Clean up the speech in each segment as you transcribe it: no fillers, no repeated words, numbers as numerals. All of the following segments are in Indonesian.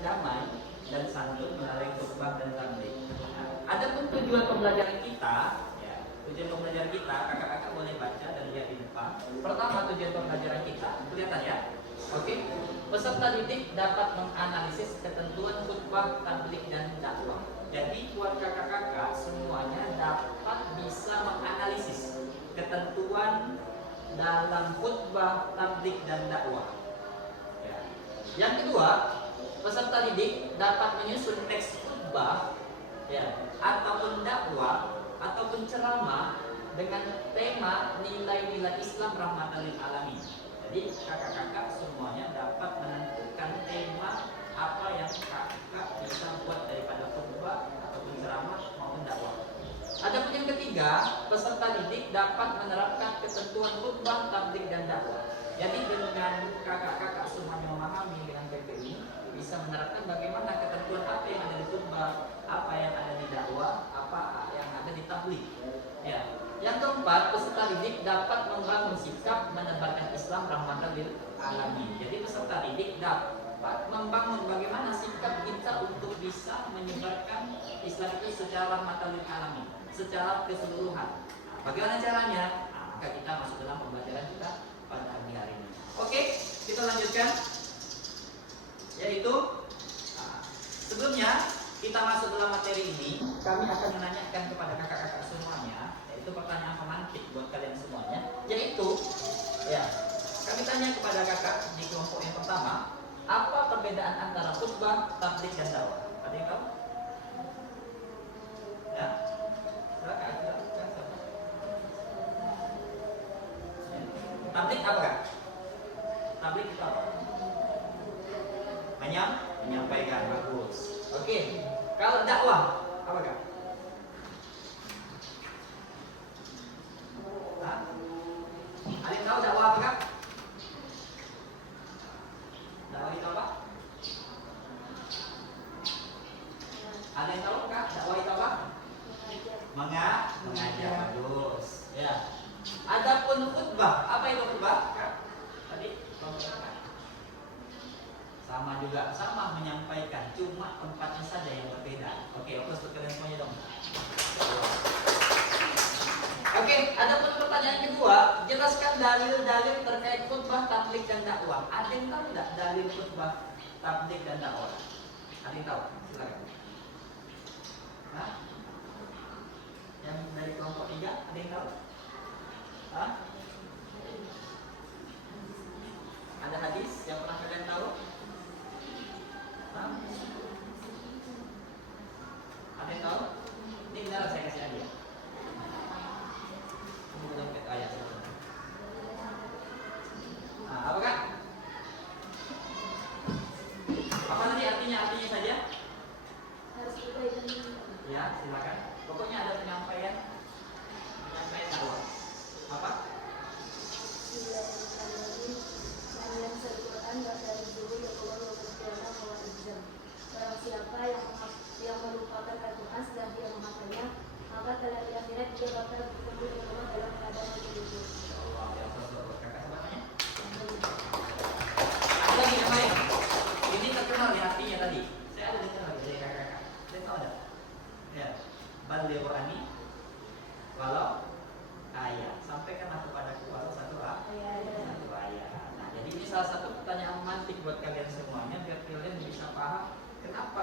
damai dan santun melalui khutbah dan tabligh. Adapun tujuan pembelajaran kita, ya, tujuan pembelajaran kita, kakak-kakak boleh baca dan lihat di depan. Pertama, tujuan pembelajaran kita, kelihatan ya? Oke, peserta didik dapat menganalisis ketentuan khutbah, tabligh dan dakwah. Jadi buat kakak-kakak semuanya dapat bisa menganalisis ketentuan dalam khutbah, tabligh dan dakwah. Ya. Yang kedua, peserta didik dapat menyusun teks khutbah, ya, ataupun dakwah ataupun ceramah dengan tema nilai-nilai Islam rahmatan lil alamin. Jadi kakak-kakak semuanya dapat menentukan tema apa yang kakak bisa buat daripada khutbah ataupun ceramah maupun dakwah. Adapun yang ketiga, peserta didik dapat menerapkan ketentuan khutbah, tabligh dan dakwah. Jadi dengan kakak-kakak semuanya memahami dengan PP ini, bisa menerapkan bagaimana ketentuan apa yang ada di khutbah, apa yang ada di dakwah, apa yang ada di tabligh. Ya. Yang keempat, peserta didik dapat membangun sikap menebarkan Islam rahmatan lil alamin. Jadi peserta didik dapat membangun bagaimana sikap kita untuk bisa menyebarkan Islam itu secara rahmatan lil alamin, secara keseluruhan. Bagaimana caranya? Maka kita masuk dalam pembelajaran kita pada pagi hari ini. Oke, kita lanjutkan. Yaitu sebelumnya kita masuk dalam materi ini, kami akan menanyakan kepada kakak-kakak semuanya, yaitu pertanyaan pemantik buat kalian semuanya, yaitu ya, kami tanya kepada kakak di kelompok yang pertama, apa perbedaan antara khutbah, tabligh dan dakwah? Ada yang tahu? Ya, silakan. Tabligh apa kak? Tabligh itu apa? Menyampaikan, bagus. Oke, kalau dakwah apa kak? Hah? Ada yang tahu dakwah apa kak? Dakwah itu apa? Ada yang tahu kak? Dakwah itu apa? Mengajar, bagus. Ya. Adapun khutbah, apa itu khutbah kak? Tadi sama juga, sama menyampaikan, cuma tempatnya saja yang berbeda. Oke, fokus untuk kalian semuanya dong. Oke, adapun pertanyaan kedua, jelaskan dalil-dalil terkait khutbah, tabligh dan dakwah. Ada yang tahu tidak dalil khutbah, tabligh dan dakwah? Ada yang tahu? Silakan. Hah? Yang dari kelompok 3, ada yang tahu? Hah? Ada hadis yang pernah kalian tahu? Hah? Ada yang tahu? Ini benar saya kasih hadiah. Ini belum ke ayat. Nah, apa kak? Apa tadi artinya saja? Ya, silakan. Pokoknya ada penyampaian dakwah. Apa? Barang siapa yang melupakan Al-Quran setelah dia menghafalnya, maka telah di akhirat dia bakal bertemu dengan Allah dalam keadaan yang hidup. Ada lagi yang lain? Ini terkenal ya artinya tadi. Saya ada dengar lagi dari kakak-kakak. Saya tahu ada. Ya, baligh ani walau ayat. Sampaikanlah kepadaku walau satu ayat. Nah, jadi ini salah satu pertanyaan mantik buat kalian semuanya biar kalian bisa paham kenapa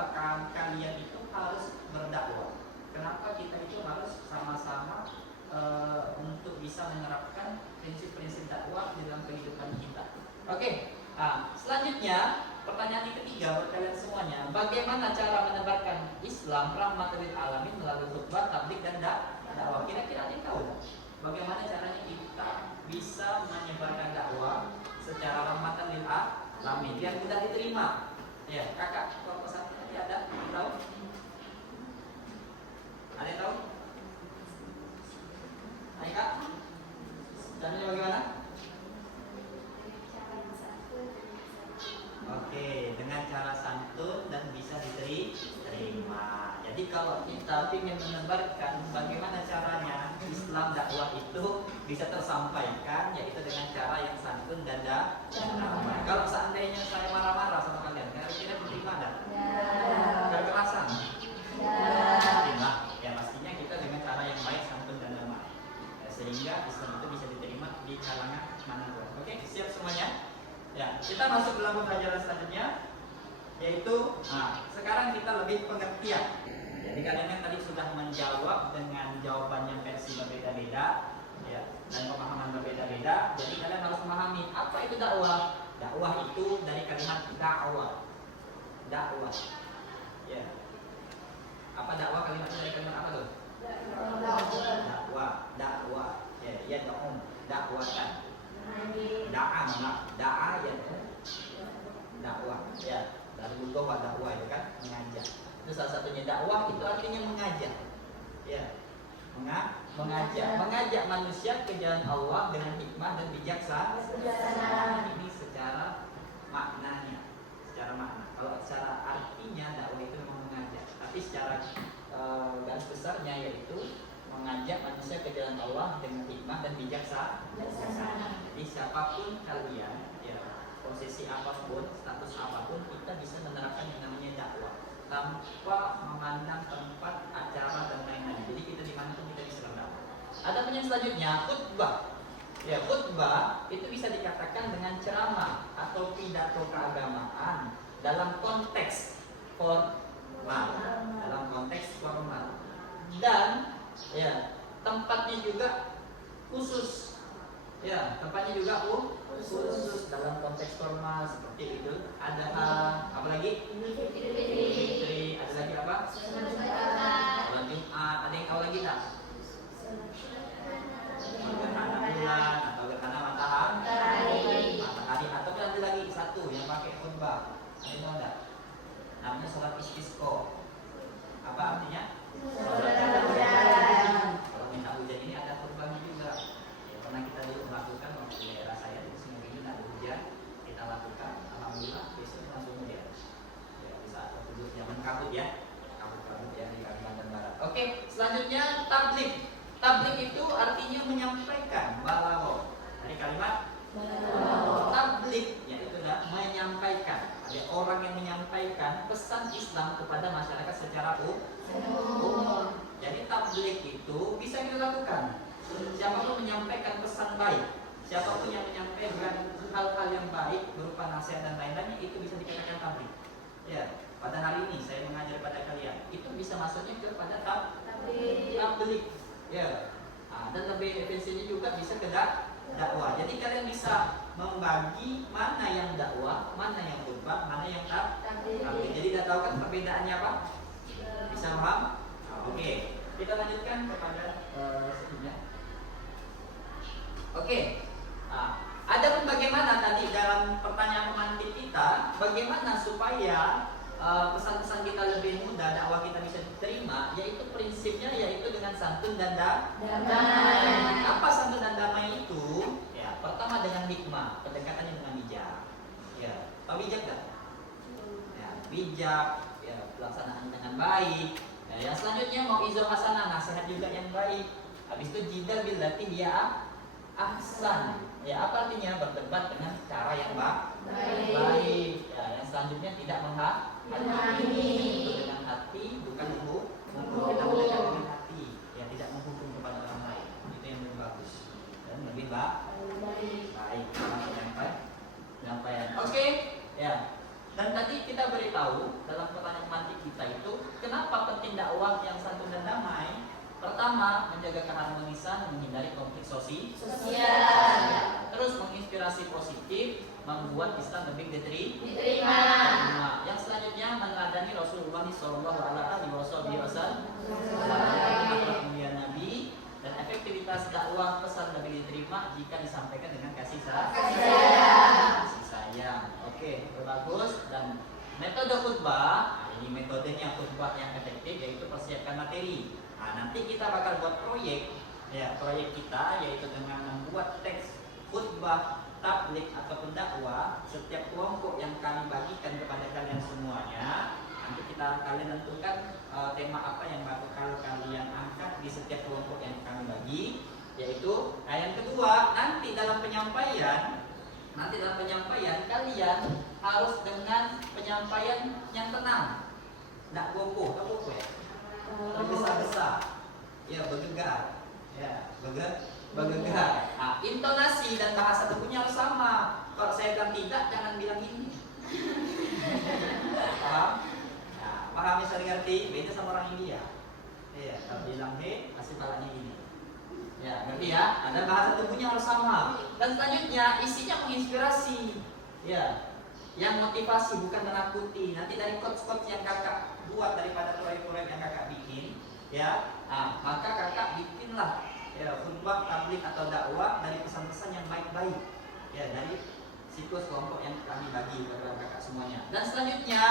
kalian itu harus berdakwah. Kenapa kita itu harus sama-sama untuk bisa menerapkan prinsip-prinsip dakwah di dalam kehidupan kita. Oke. Nah, selanjutnya pertanyaan yang ketiga buat kalian semuanya, bagaimana cara menebarkan Islam rahmatan lil alamin melalui khutbah, tabligh dan dakwah? Kira-kira ada yang tahu? Bagaimana caranya kita bisa menyebarkan dakwah secara rahmatan lil alamin biar mudah diterima? Ya, kakak kelompok satu tadi ada yang tahu? Ada yang tahu? Ayo kak, caranya bagaimana? Oke, dengan cara santun dan bisa diterima. Jadi kalau kita ingin menebarkan bagaimana caranya Islam dakwah itu bisa tersampaikan, yaitu dengan cara yang santun dan damai. Kalau seandainya saya marah-marah sama kalian, kira-kira diterima enggak? Kita masuk dalam pembelajaran selanjutnya, yaitu sekarang kita lebih pengertian. Jadi kalian yang tadi sudah menjawab dengan jawaban yang versi berbeda-beda, ya, dan pemahaman berbeda-beda. Jadi kalian harus memahami apa itu dakwah. Dakwah itu dari kalimat dakwah. Dakwah. Ya. Apa dakwah kalimatnya dari kalimat apa tuh? Dakwah. Dakwah. Ya, ya dakwatan. Da'a ya. Dakwah. Ya, dari lughah dakwah itu kan mengajak. Itu salah satunya dakwah itu artinya mengajak. Ya. Mengajak manusia ke jalan Allah dengan hikmah dan bijaksana. Ini secara maknanya, secara makna. Kalau secara artinya dakwah itu memang mengajak, tapi secara garis besarnya yaitu mengajak manusia ke jalan Allah dengan hikmah dan bijaksana. Jadi siapapun kalian, ya, posisi apapun, status apapun, kita bisa menerapkan yang namanya dakwah tanpa memandang tempat, acara dan lain-lain. Jadi kita dimanapun kita bisa berdakwah. Ada yang selanjutnya khutbah. Ya, khutbah itu bisa dikatakan dengan ceramah atau pidato keagamaan dalam konteks formal. Dalam konteks formal. Dan ya, tempatnya juga khusus. Ya, tempatnya juga khusus dalam konteks formal seperti itu. Ada apa lagi? Fitri. Ada lagi apa? Sholat Jumat. Ada yang tahu lagi tak? Gerhana bulan atau gerhana matahari. Atau ada lagi satu yang pakai khutbah. Ada yang tahu tak? Namanya sholat istisqa. Apa artinya? Sholat hujan. Kalau minta hujan ini ada khutbahnya juga. Ya, pernah kita dulu melakukan waktu di daerah saya di sini begini ada hujan, kita lakukan. Alhamdulillah besok langsung hujan. Ya, di saat tersebut zaman kabut ya, kabut ya di Kalimantan Barat. Oke, selanjutnya tabligh. Tabligh itu artinya menyampaikan balaghah. Dari kalimat tabligh yaitu menyampaikan. Ada orang yang menyampaikan pesan Islam kepada masyarakat secara umum. Jadi tabligh itu bisa kita lakukan. Siapapun menyampaikan pesan baik, siapapun yang menyampaikan hal-hal yang baik berupa nasihat dan lain-lainnya, itu bisa dikatakan tabligh. Ya, pada hari ini saya mengajar pada kalian, itu bisa masuknya kepada tabligh. Ya, dan lebih esensinya juga bisa ke dakwah. Jadi kalian bisa membagi mana yang dakwah, mana yang khutbah, mana yang tabligh. Jadi sudah tahu kan perbedaannya apa? Bisa paham? Oke, kita lanjutkan kepada selanjutnya. Oke, ada pun bagaimana tadi dalam pertanyaan pemantik kita, bagaimana supaya pesan-pesan kita lebih mudah, dakwah kita bisa diterima, yaitu prinsipnya yaitu dengan santun dan damai. Apa santun dan damai itu? Ya, pertama dengan hikmah, pendekatannya dengan bijak. Ya, tahu bijak kan? Ya, bijak, ya, pelaksanaan dengan baik. Ya, yang selanjutnya mau izah hasanah, nasihat juga yang baik. Habis itu jidal billati hiya ahsan. Ya, apa artinya? Berdebat dengan cara yang baik. Ya, yang selanjutnya tidak menghakimi. Dengan hati, bukan menghukum. Kita belajar dengan hati. Ya, tidak menghukum kepada orang lain. Itu yang lebih bagus dan lebih baik. Penyampaian. Oke. Ya. Dan tadi kita beritahu dalam pertanyaan pemantik kita itu, kenapa penting dakwah yang santun dan damai? Pertama, menjaga keharmonisan, menghindari konflik sosial. Terus menginspirasi positif, membuat Islam lebih diterima. Yang selanjutnya meneladani Rasulullah SAW, kemuliaan Nabi, dan efektivitas dakwah pesan lebih diterima jika disampaikan dengan kasih sayang. Oke, bagus. Dan metode khutbah, ini metodenya khutbah yang efektif, yaitu persiapkan materi. Nanti kita bakal buat proyek, ya, proyek kita yaitu dengan membuat teks khutbah, tabligh ataupun dakwah setiap kelompok yang kami bagikan kepada kalian semuanya. Nanti kalian tentukan tema apa yang bakal kalian angkat di setiap kelompok yang kami bagi, yaitu yang kedua, nanti dalam penyampaian kalian harus dengan penyampaian yang tenang, tidak gopoh, ya, bergesa-gesa, ya, bergegar. Intonasi dan bahasa tubuhnya harus sama. Kalau saya bilang tidak, jangan bilang ini. Paham? Nah, paham misalnya ngerti? Beda sama orang India. Iya, kalau bilang he, pasti palanya ini. Ya, ngerti ya? Ada bahasa tubuhnya harus sama. Dan selanjutnya isinya menginspirasi. Ya, yang motivasi bukan menakuti. Nanti dari quotes-quotes yang kakak buat daripada proyek-proyek yang kakak bikin, ya, maka kakak bikinlah ya khutbah, tablik atau dakwah dari pesan-pesan yang baik-baik. Ya, dari siklus kelompok yang kami bagi kepada kakak semuanya. Dan selanjutnya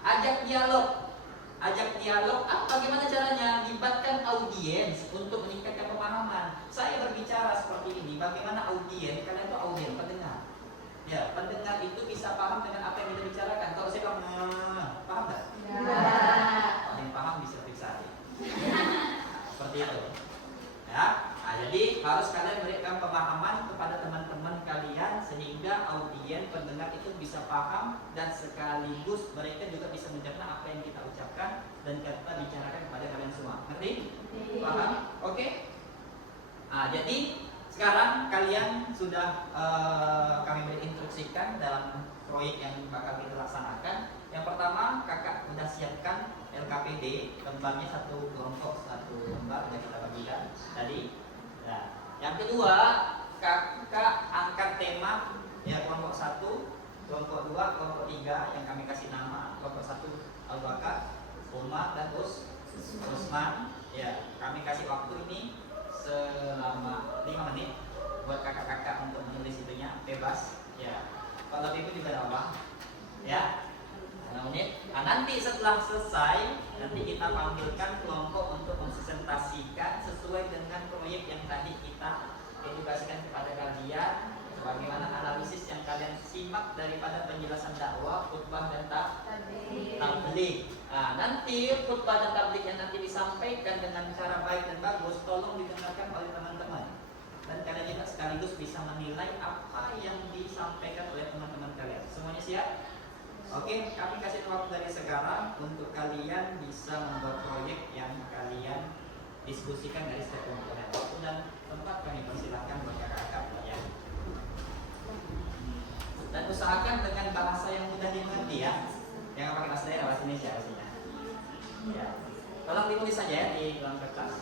ajak dialog. Ajak dialog, bagaimana caranya? Libatkan audiens untuk meningkatkan pemahaman. Saya berbicara seperti ini, bagaimana audiens? Kalian itu audiens, pendengar. Ya, pendengar itu bisa paham dengan apa yang kita bicarakan. Kalau saya bilang, paham nggak? Ya. Kalau yang paham bisa periksa. Seperti itu. Ya, jadi harus kalian berikan pemahaman kepada teman-teman kalian sehingga audiens pendengar itu bisa paham dan sekaligus mereka juga bisa mencerna apa yang kita ucapkan dan kita bicarakan kepada kalian semua. Ngerti? Paham? Oke? Jadi sekarang kalian sudah kami beri instruksikan dalam proyek yang bakal kita laksanakan. Yang pertama, kakak sudah siapkan LKPD, lembarnya satu kelompok satu lembar yang kita bagikan tadi. Nah, yang kedua, kakak angkat tema ya kelompok 1, kelompok 2, kelompok 3 yang kami kasih nama. Kelompok 1 Abu Bakar, Umar dan Usman. Ya, kami kasih waktu ini selama 5 menit buat kakak-kakak untuk menulis itunya, bebas. Ya, kalau lebih juga ada apa? Ya. Menit. Nanti setelah selesai, nanti kita panggilkan kelompok untuk mempresentasikan sesuai dengan proyek yang tadi kita edukasikan kepada kalian, bagaimana analisis yang kalian simak daripada penjelasan dakwah, khutbah dan tabligh. Nanti khutbah dan tabligh yang nanti disampaikan dengan cara baik dan bagus, tolong didengarkan oleh teman-teman. Dan kalian juga sekaligus bisa menilai apa yang disampaikan oleh teman-teman kalian. Semuanya siap? Oke, kami kasih waktu dari sekarang untuk kalian bisa membuat proyek yang kalian diskusikan dari setiap komponen. Waktu dan tempat kami persilahkan buat kakak-kakak ya. Dan usahakan dengan bahasa yang mudah dimengerti ya. Jangan pakai bahasa daerah, bahasa Indonesia pastinya. Ya. Tolong ditulis saja ya di dalam kertas.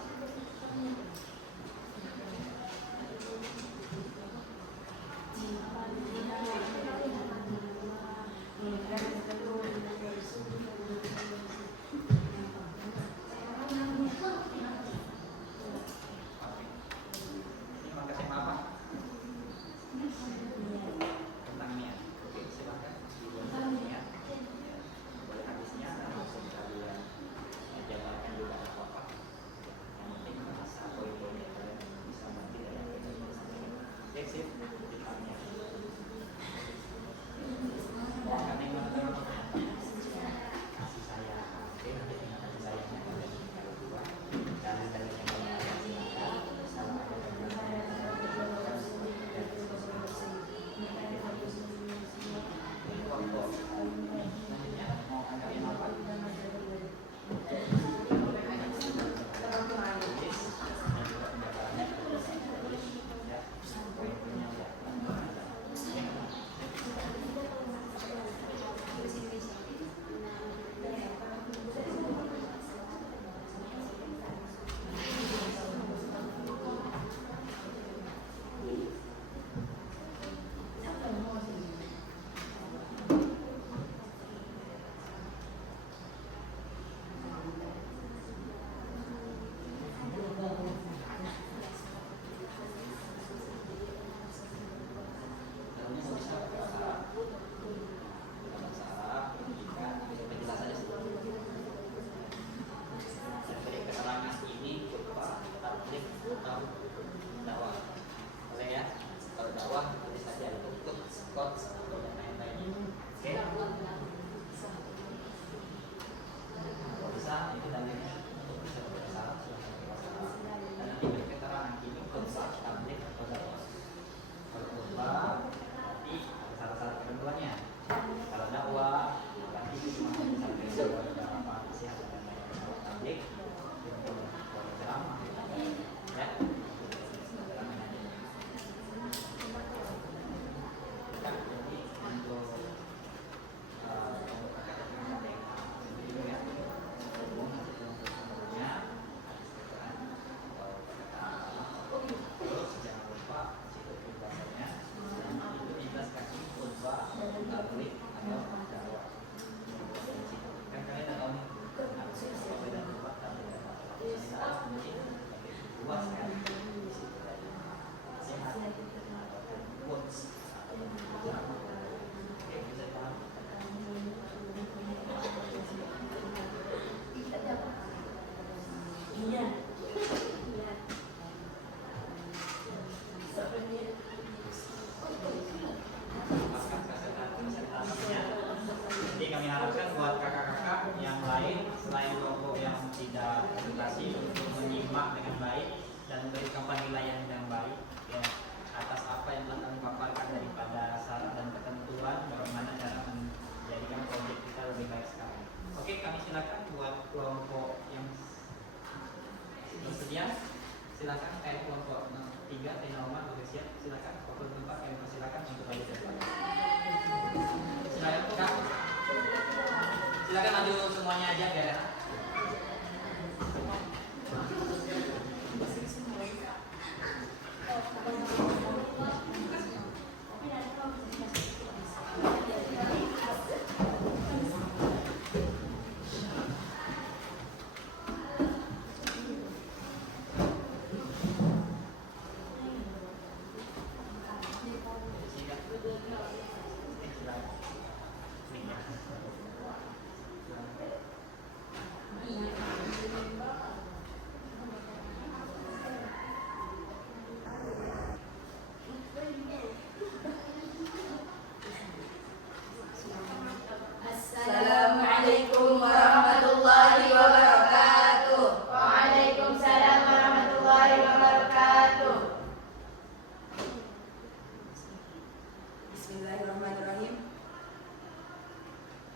kami harapkan buat kakak-kakak yang lain selain kelompok yang tidak edukasi untuk menyimak dengan baik dan memberikan penilaian yang baik ya, atas apa yang telah kami paparkan daripada syarat dan ketentuan bagaimana cara menjadikan proyek kita lebih baik sekarang. Oke, kami silakan buat kelompok yang bersedia. Silakan kayak kelompok 3 Tina Umar bersiap. Silakan waktu tempat kami persilakan untuk maju ke depan. Silakan Kak. Silakan maju semuanya aja ya. Assalamualaikum warahmatullahi wabarakatuh. Waalaikumsalam warahmatullahi wabarakatuh. Bismillahirrahmanirrahim.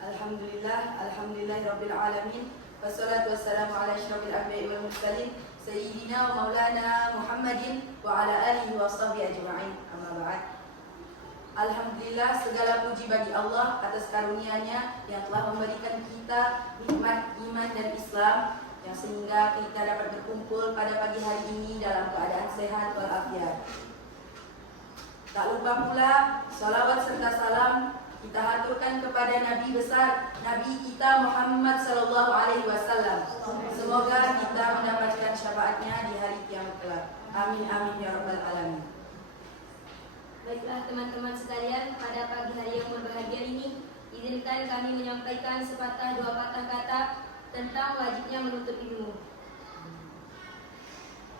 Alhamdulillahirabbil alamin. Wassalatu wassalamu ala asyrafil anbiya'i wal mursalin sayyidina wa maulana Muhammadin wa ala alihi wa sahbihi ajma'in. Amma ba'd. Alhamdulillah, segala puji bagi Allah atas karunia-Nya yang telah memberikan kita nikmat iman dan Islam yang sehingga kita dapat berkumpul pada pagi hari ini dalam keadaan sehat walafiat. Tak lupa pula salawat serta salam kita haturkan kepada Nabi besar, Nabi kita Muhammad sallallahu alaihi wasallam. Semoga kita mendapatkan syafaatnya di hari kiamat kelak. Amin amin ya rabbal alamin. Baiklah teman-teman sekalian, pada pagi hari yang berbahagia ini, izinkan kami menyampaikan sepatah dua patah kata tentang wajibnya menuntut ilmu.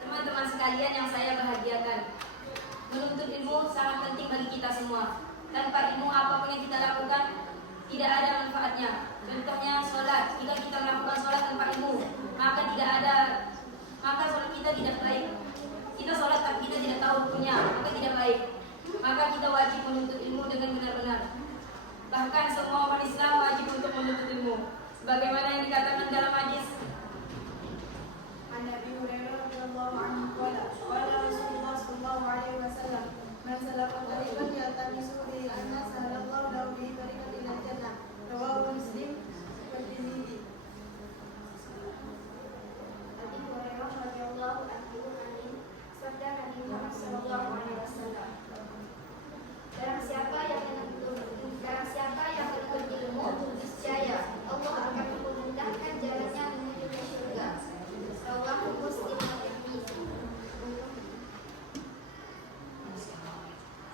Teman-teman sekalian yang saya bahagiakan, menuntut ilmu sangat penting bagi kita semua. Tanpa ilmu apapun yang kita lakukan tidak ada manfaatnya. Contohnya sholat, jika kita melakukan sholat tanpa ilmu, maka sholat kita tidak baik. Kita sholat tapi kita tidak tahu hukumnya, maka tidak baik. Maka kita wajib menuntut ilmu dengan benar-benar. Bahkan semua umat Islam wajib untuk menuntut ilmu. Sebagaimana yang dikatakan dalam hadis An-Nabi Hurairah radhiyallahu anhu qala Rasulullah sallallahu alaihi wasallam man salaka tariqan yaltamisu bihi ilman sahalallahu lahu bihi tariqan ila jannah. Rawahu Muslim wa Tirmidzi. Abi Hurairah radhiyallahu anhu sabda Nabi Muhammad sallallahu alaihi wasallam, Barang siapa yang menuntut ilmu, niscaya Allah akan memudahkan jalannya menuju ke surga. Rawahu Muslim wa Tirmidzi.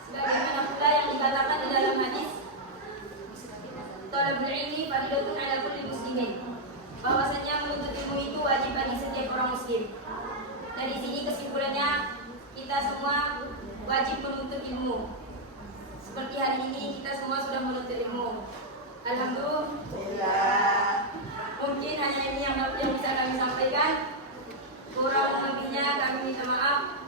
Sebagaimana pula yang dikatakan di dalam hadis, Thalabul ilmi fardhatun 'ala kulli muslimin. Bahwasanya menuntut ilmu itu wajib bagi setiap orang muslim. Dari sini kesimpulannya, kita semua wajib menuntut ilmu. Seperti hari ini kita semua sudah menuntut ilmu. Alhamdulillah. Mungkin hanya ini yang bisa kami sampaikan. Kurang lebihnya kami minta maaf.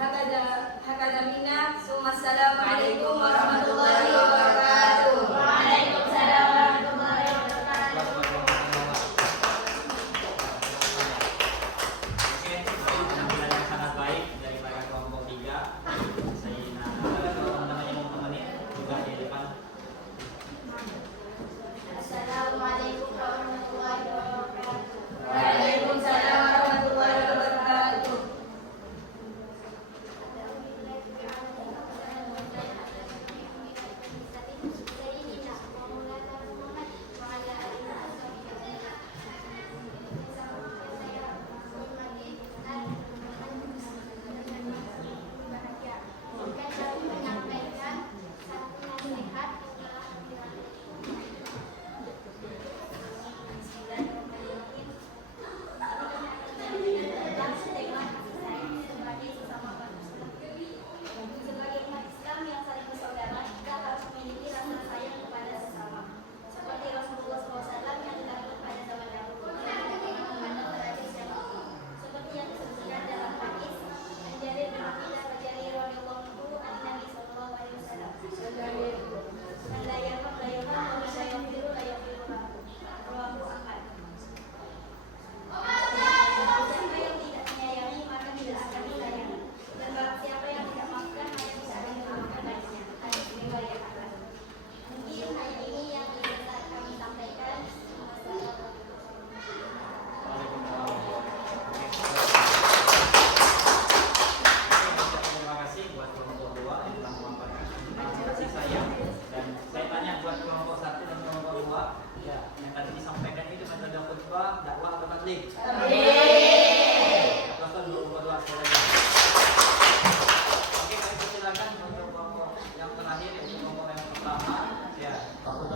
Hakadha minna. Assalamualaikum warahmatullahi wabarakatuh. Waalaikumsalam warahmatullahi wabarakatuh. Oke, penampilan yang sangat baik daripada kelompok 3. Saya namanya mau temenin juga di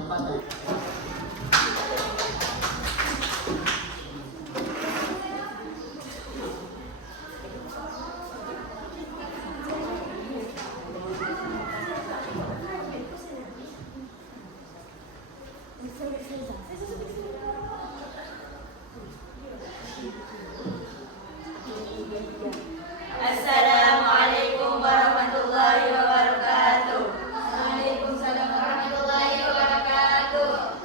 tempat. Assalamualaikum warahmatullahi wabarakatuh. Waalaikumsalam warahmatullahi wabarakatuh.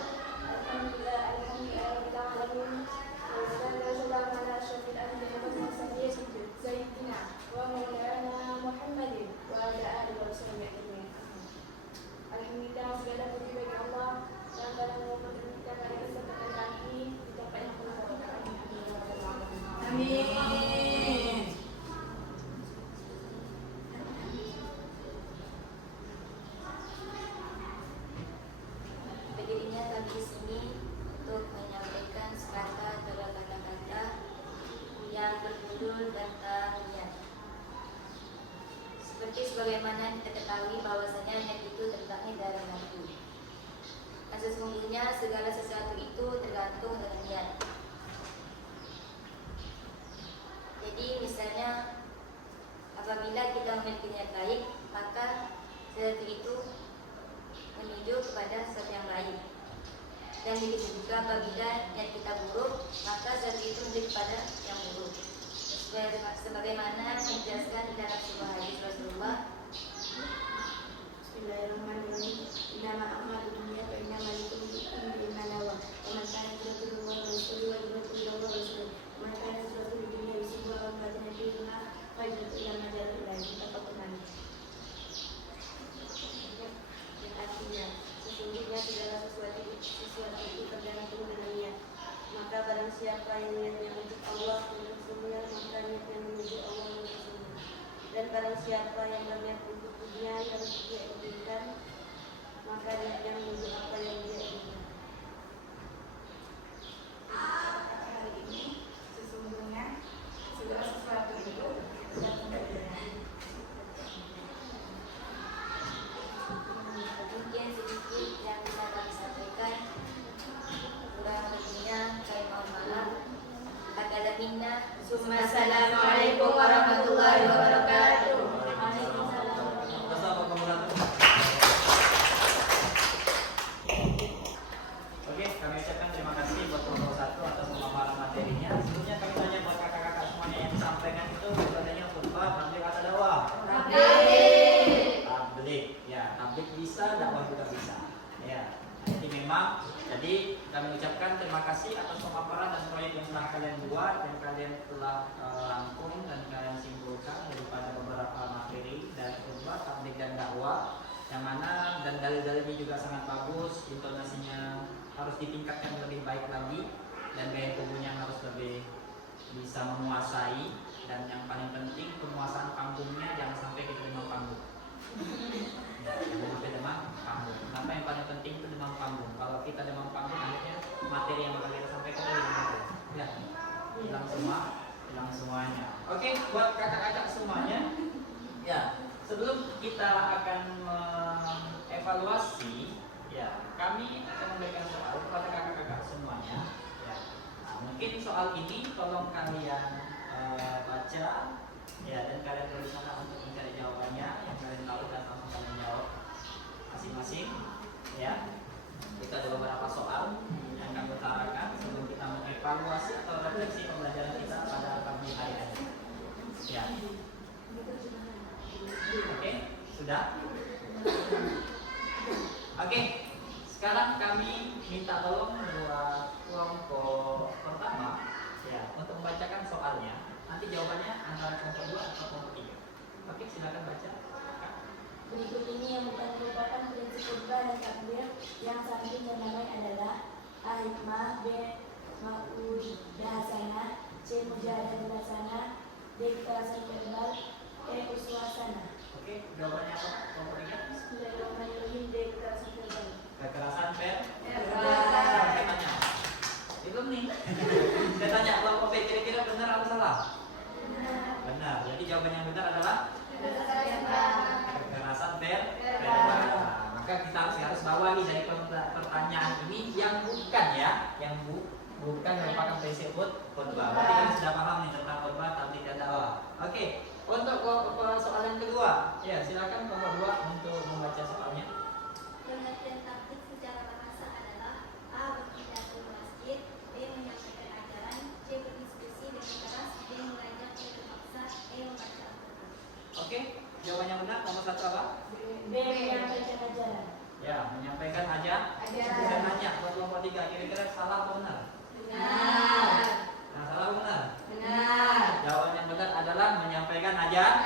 Alhamdulillah, segala puji bagi Allah yang telah mempertemukan kita pada kesempatan kali ini di tempat yang penuh keberkahan. Amin. Berdirinya kami di sini untuk menyampaikan sekata atau kata-kata yang berjudul tentang niat. Seperti sebagaimana kita ketahui bahwasanya niat itu terletaknya dalam hati. Dan sesungguhnya segala sesuatu itu tergantung dengan niat. Jadi misalnya apabila kita memiliki niat baik, maka sesuatu itu menuju kepada sesuatu yang baik. Dan begitu juga apabila niat kita buruk, maka sesuatu itu menuju kepada yang buruk. Sebagaimana dijelaskan di dalam sebuah hadis Rasulullah. Bismillahirrahmanirrahim. Innama a'malu dunya fa innama likulli imrin ma nawa. Wa man kana hijratuhu ila Rasulillah wa hijratuhu ila Allah wa rasulihi. Wa man kana hijratuhu li dunya yusibuha wa imra'atin yankihuha fa hijratuhu ila ma ja'ala ilahi. Muttafaqun alaih. Yang artinya, sesungguhnya segala sesuatu itu tergantung dengan niat. Maka barang siapa yang niatnya untuk Allah dan Rasulnya, maka niatnya menuju Allah dan Rasulnya. Dan barang siapa yang berniat untuk dunia yang dia inginkan, maka niatnya menuju apa yang dia inginkan. Hari ini sesungguhnya segala sesuatu itu tergantung dari niat. Mungkin sedikit yang bisa kami sampaikan. Kurang lebihnya kami mohon maaf. Takala minna. Assalamualaikum warahmatullahi wabarakatuh. Oke, kami ucapkan terima kasih buat kelompok 1 atas pemaparan materinya. Sebelumnya kami tanya buat kakak-kakak semuanya yang disampaikan itu adanya khutbah, tabligh atau dakwah? Tabligh. Ya, tabligh bisa, dakwah juga bisa. Ya. Jadi memang, kami ucapkan terima kasih atas pemaparan dan proyek yang telah kalian buat dan kalian telah rangkum dan kalian simpulkan daripada beberapa materi dari khutbah, tabligh dan dakwah, yang mana dan dalil-dalilnya juga sangat bagus, intonasinya harus ditingkatkan lebih baik lagi dan gaya tubuhnya harus lebih bisa menguasai, dan yang paling penting penguasaan panggungnya jangan sampai kita demam panggung. Jangan sampai demam panggung. Kenapa yang paling penting itu demam panggung? Kalau kita demam panggung, akhirnya materi yang bakal kita sampaikan itu ya hilang semuanya. Oke, buat kakak-kakak semuanya, ya sebelum kita akan mengevaluasi, ya kami akan memberikan soal kepada kakak-kakak semuanya. Ya, nah, mungkin soal ini tolong kalian baca, ya, dan kalian berusaha untuk mencari jawabannya. Yang kalian tahu dan langsung kalian jawab masing-masing. Ya, kita ada beberapa soal yang kami utarakan sebelum kita mengevaluasi atau refleksi pembelajaran kita pada pagi hari ini. Ya, oke, sudah. Oke, sekarang kami minta tolong buat kelompok pertama, ya, untuk membacakan soalnya. Nanti jawabannya antara kelompok 2 atau kelompok 3. Oke, silakan baca. Berikut ini yang bukan merupakan prinsip khutbah dan takbir yang samping dan damai adalah A. Hikmah, B. Mau'idah hasanah, C. Mujahadah hasanah, D. Kekerasan verbal, E. Uswah hasanah. Oke, jawabannya apa? Kelompok 3. Bismillahirrahmanirrahim. D. Kekerasan verbal. Kekerasan verbal. Saya tanya. Belum nih. Saya tanya kelompok B kira-kira benar atau salah? Benar. Jadi jawaban yang benar adalah kekerasan verbal. Maka kita harus bawa nih kembali dari pertanyaan ini yang bukan ya, yang bukan merupakan prinsip khutbah. Berarti kalian sudah paham nih tentang khutbah, tabligh dan dakwah. Oke, untuk soalan kedua, ya silakan kelompok 2 untuk membaca soalnya. Pengertian tabligh secara bahasa adalah A. Berpidato di masjid, B. Menyampaikan ajaran, C. Berdiskusi dengan keras, D. Mengajak dengan paksa, E. Membaca Al-Quran. Oke, jawabannya benar. Nomor 1 apa? B. Menyampaikan ajaran. Ya, menyampaikan ajaran. Saya tanya buat kelompok 3, kira-kira salah atau benar? Benar. Nah, salah atau benar? Benar. Jawaban yang benar adalah menyampaikan ajaran.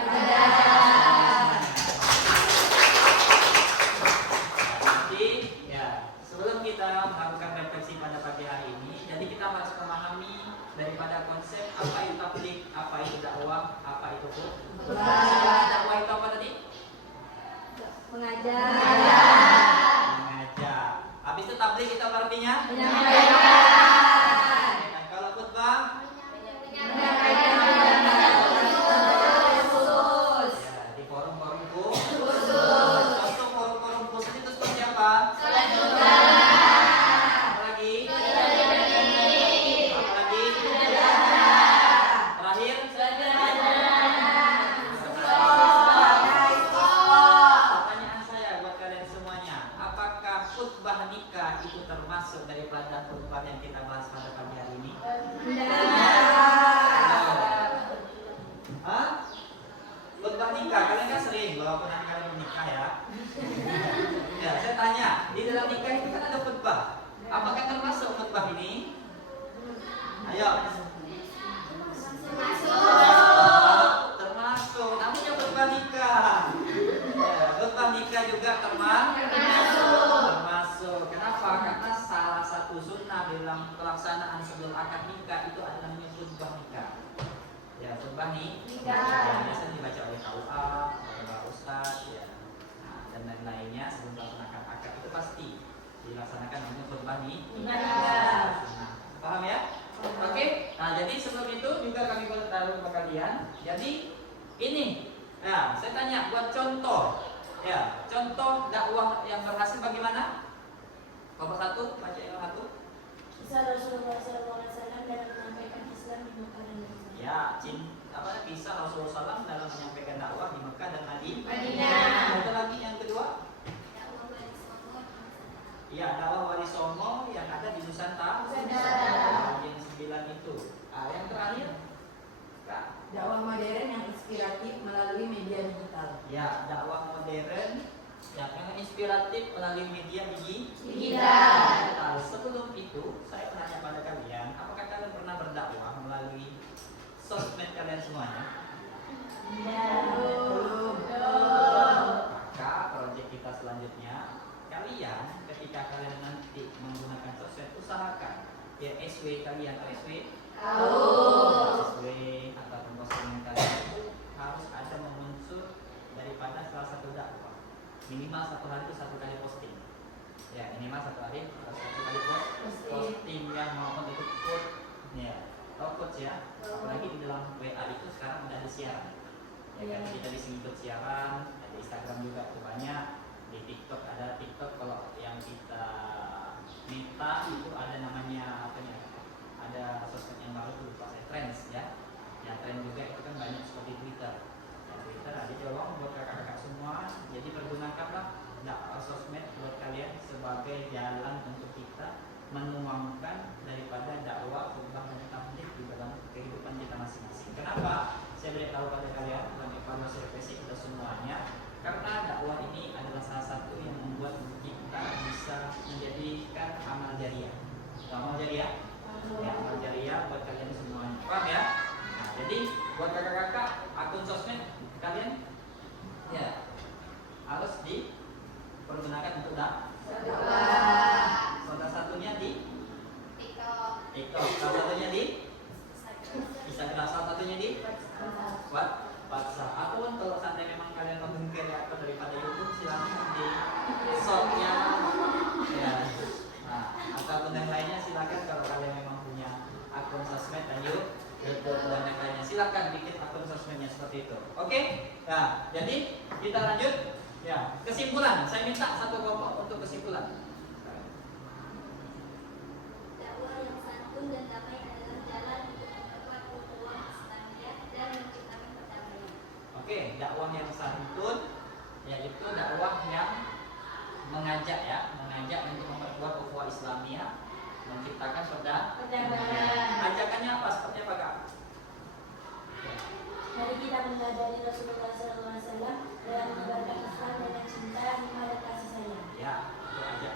Jadi, ya, sebelum kita melakukan refleksi pada pagi hari ini, jadi kita harus memahami daripada konsep apa itu tabligh, apa itu dakwah, apa itu khutbah. Dakwah itu apa tadi? Mengajar. Mengajar. Habis itu tabligh itu apa artinya? Menyampaikan. Dan kalau khutbah, Khusus. ya, di forum-forum khusus. Contoh forum-forum khusus itu seperti apa? Apa lagi? Apa lagi? Terakhir? Pertanyaan saya buat kalian semuanya, apakah khutbah nikah itu termasuk daripada khutbah yang kita bahas pada pagi hari ini? Hah? Khutbah nikah, kalian kan sering walaupun nanti kalian menikah ya. Ya, saya tanya, di dalam nikah itu kan ada khutbah. Apakah termasuk khutbah ini? Ayo. Termasuk. Namanya khutbah nikah. Ya, khutbah nikah juga termasuk. Kenapa? Karena salah satu sunnah dalam pelaksanaan sebelum akad nikah itu adalah namanya khutbah nikah. Ya, khutbah nikah. Ya, biasanya dibaca oleh KUA, oleh ustaz, ya. Nah, dan lain-lainnya sebelum melaksanakan akad itu pasti dilaksanakan namanya khutbah nikah. Nah, paham ya? Oke. Nah, jadi sebelum itu juga kami boleh taruh ke kalian. Jadi ini, nah, saya tanya buat contoh, ya, contoh dakwah yang berhasil bagaimana? Nomor 1, baca yang 1. Kisah Rasulullah SAW dalam menyampaikan Islam di Mekah dan Madinah. Ya, kisah Rasulullah SAW dalam menyampaikan dakwah di Mekah dan Madinah. Ada lagi yang kedua? Ya, dakwah wali songo yang ada di Nusantara. Yang 9 itu. Ah, yang terakhir? Kak. Dakwah modern yang inspiratif melalui media digital. Ya, dakwah modern yang inspiratif melalui media Digital. Nah, sebelum itu, saya tanya pada kalian, apakah kalian pernah berdakwah melalui sosmed kalian semuanya? Belum. Maka proyek kita selanjutnya, kalian ketika kalian nanti menggunakan sosmed, usahakan ya SW kalian, SW ataupun postingan kalian itu harus ada mengunsur daripada salah satu dakwah. Minimal satu hari itu 1 kali posting. Ya, minimal 1 hari 1 kali posting yang maupun itu quote. Ya, quotes ya. Apalagi di dalam WA itu sekarang udah ada siaran. Ya kan, kita di sini ikut siaran, di Instagram juga itu banyak, di TikTok ada TikTok kalau yang kita minta itu ada namanya apa ya? Ada sosmed yang baru tuh lupa saya, Trends ya. Ya, Trend juga itu kan banyak seperti Twitter. Ya, Twitter ada tolong buat kakak-kakak semua. Jadi pergunakanlah sosmed buat kalian sebagai jalan untuk kita menuangkan daripada dakwah khutbah dan tabligh di dalam kehidupan kita masing-masing. Kenapa? Saya beritahu pada kalian dalam evaluasi refleksi kita semuanya, karena dakwah ini adalah salah satu yang membuat kita bisa menjadikan amal jariah. Amal jariah? Ya, amal jariah buat kalian semuanya. Paham ya? Nah, jadi buat kakak-kakak akun sosmed kalian ya harus dipergunakan untuk dakwah. Salah satunya di TikTok, salah satunya di Instagram, salah satunya di WhatsApp. Ataupun kalau sampai memang kalian nonton kreator daripada YouTube, silakan di shortnya ya. Nah, ataupun yang lainnya silakan kalau kalian memang punya mengajak untuk memperkuat ukhuwah Islamiyah, menciptakan Persaudaraan. Ajakannya apa? Seperti apa Kak? Mari kita meneladani Rasulullah SAW dalam menyebarkan Islam dengan cinta, hikmah, dan kasih sayang. Ya, itu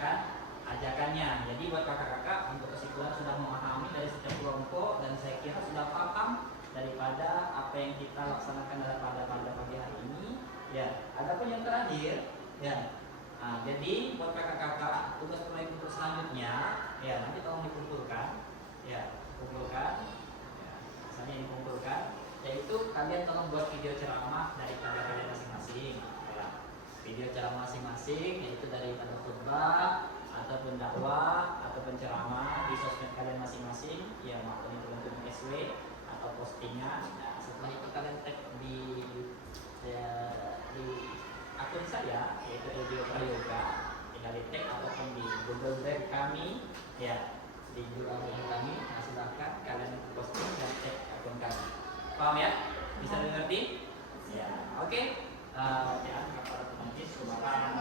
ajakannya. Jadi buat kakak-kakak untuk kesimpulan sudah memahami dari setiap kelompok dan saya kira sudah paham daripada apa yang kita laksanakan pada pagi hari ini. Ya, adapun yang terakhir, ya. Nah, jadi buat kakak-kakak tugas proyek untuk selanjutnya, ya nanti tolong dikumpulkan, ya kumpulkan, ya, misalnya dikumpulkan, yaitu kalian tolong buat video ceramah daripada kalian masing-masing, ya. Video ceramah masing-masing, yaitu daripada khutbah ataupun dakwah ataupun ceramah di sosmed kalian masing-masing, ya maupun itu untuk SW atau postingan. Nah, setelah itu kalian tag di akun saya, yaitu Radio Prayoga, tinggal di tag ataupun di Google Drive kami, ya di Google Drive kami. Nah, silahkan kalian posting dan tag akun kami. Paham ya? Bisa dimengerti? Ya, oke. Ya, kepada teman-teman,